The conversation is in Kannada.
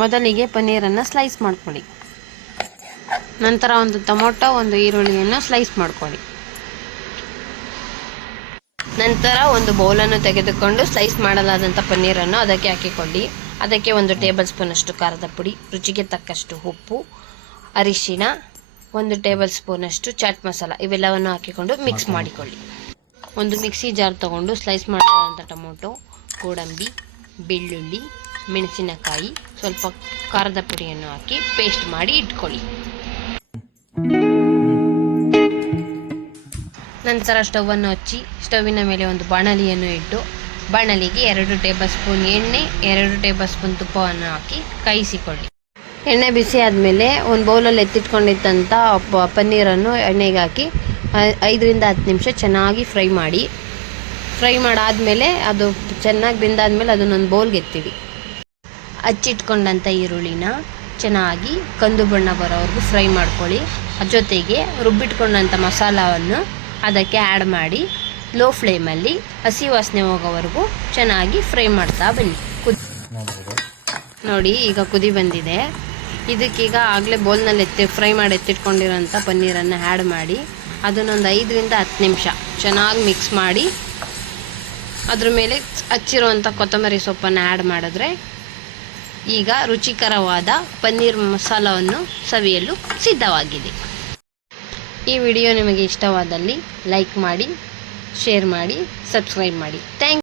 ಮೊದಲಿಗೆ ಪನ್ನೀರನ್ನು ಸ್ಲೈಸ್ ಮಾಡ್ಕೊಳ್ಳಿ. ನಂತರ ಒಂದು ಟೊಮೊಟೊ, ಒಂದು ಈರುಳ್ಳಿಯನ್ನು ಸ್ಲೈಸ್ ಮಾಡ್ಕೊಳ್ಳಿ. ನಂತರ ಒಂದು ಬೌಲನ್ನು ತೆಗೆದುಕೊಂಡು ಸ್ಲೈಸ್ ಮಾಡಲಾದಂಥ ಪನ್ನೀರನ್ನು ಅದಕ್ಕೆ ಹಾಕಿಕೊಳ್ಳಿ. ಅದಕ್ಕೆ 1 ಟೇಬಲ್ ಸ್ಪೂನಷ್ಟು ಖಾರದ ಪುಡಿ, ರುಚಿಗೆ ತಕ್ಕಷ್ಟು ಉಪ್ಪು, ಅರಿಶಿಣ, 1 ಟೇಬಲ್ ಸ್ಪೂನಷ್ಟು ಚಾಟ್ ಮಸಾಲ ಇವೆಲ್ಲವನ್ನು ಹಾಕಿಕೊಂಡು ಮಿಕ್ಸ್ ಮಾಡಿಕೊಳ್ಳಿ. ಒಂದು ಮಿಕ್ಸಿ ಜಾರ್ ತಗೊಂಡು ಸ್ಲೈಸ್ ಮಾಡಲಾದಂಥ ಟೊಮೊಟೊ, ಗೋಡಂಬಿ, ಬೆಳ್ಳುಳ್ಳಿ, ಮೆಣಸಿನಕಾಯಿ, ಸ್ವಲ್ಪ ಖಾರದ ಪುಡಿಯನ್ನು ಹಾಕಿ ಪೇಸ್ಟ್ ಮಾಡಿ ಇಟ್ಕೊಳ್ಳಿ. ನಂತರ ಸ್ಟವನ್ನು ಹಚ್ಚಿ ಸ್ಟವ್ವಿನ ಮೇಲೆ ಒಂದು ಬಾಣಲಿಯನ್ನು ಇಟ್ಟು ಬಾಣಲಿಗೆ 2 ಟೇಬಲ್ ಸ್ಪೂನ್ ಎಣ್ಣೆ, 2 ಟೇಬಲ್ ಸ್ಪೂನ್ ತುಪ್ಪವನ್ನು ಹಾಕಿ ಕಾಯಿಸಿಕೊಳ್ಳಿ. ಎಣ್ಣೆ ಬಿಸಿ ಆದಮೇಲೆ ಒಂದು ಬೌಲಲ್ಲಿ ಎತ್ತಿಟ್ಕೊಂಡಿದ್ದಂಥ ಪನ್ನೀರನ್ನು ಎಣ್ಣೆಗೆ ಹಾಕಿ 5 ರಿಂದ 10 ನಿಮಿಷ ಚೆನ್ನಾಗಿ ಫ್ರೈ ಮಾಡಿ. ಫ್ರೈ ಮಾಡಾದಮೇಲೆ ಅದು ಚೆನ್ನಾಗಿ ಬೆಂದಾದಮೇಲೆ ಅದನ್ನೊಂದು ಬೌಲ್ಗೆ ಎತ್ತಿಡಿ. ಹಚ್ಚಿಟ್ಕೊಂಡಂಥ ಈರುಳ್ಳಿನ ಚೆನ್ನಾಗಿ ಕಂದು ಬಣ್ಣ ಬರೋವರೆಗೂ ಫ್ರೈ ಮಾಡ್ಕೊಳ್ಳಿ. ಜೊತೆಗೆ ರುಬ್ಬಿಟ್ಕೊಂಡಂಥ ಮಸಾಲವನ್ನು ಅದಕ್ಕೆ ಆ್ಯಡ್ ಮಾಡಿ ಲೋ ಫ್ಲೇಮಲ್ಲಿ ಹಸಿ ವಾಸನೆ ಹೋಗೋವರೆಗೂ ಚೆನ್ನಾಗಿ ಫ್ರೈ ಮಾಡ್ತಾ ಬನ್ನಿ. ನೋಡಿ, ಈಗ ಕುದಿ ಬಂದಿದೆ. ಇದಕ್ಕೀಗ ಆಗಲೇ ಬೌಲ್ನಲ್ಲಿ ಫ್ರೈ ಮಾಡಿ ಎತ್ತಿಟ್ಕೊಂಡಿರೋಂಥ ಪನ್ನೀರನ್ನು ಆ್ಯಡ್ ಮಾಡಿ ಅದನ್ನೊಂದು 5 ರಿಂದ 10 ನಿಮಿಷ ಚೆನ್ನಾಗಿ ಮಿಕ್ಸ್ ಮಾಡಿ ಅದ್ರ ಮೇಲೆ ಹಚ್ಚಿರುವಂಥ ಕೊತ್ತಂಬರಿ ಸೊಪ್ಪನ್ನು ಆ್ಯಡ್ ಮಾಡಿದ್ರೆ ಈಗ ರುಚಿಕರವಾದ ಪನ್ನೀರ್ ಮಸಾಲವನ್ನು ಸವಿಯಲು ಸಿದ್ಧವಾಗಿದೆ. ಈ ವಿಡಿಯೋ ನಿಮಗೆ ಇಷ್ಟವಾದಲ್ಲಿ ಲೈಕ್ ಮಾಡಿ, ಶೇರ್ ಮಾಡಿ, ಸಬ್ಸ್ಕ್ರೈಬ್ ಮಾಡಿ. Thank you.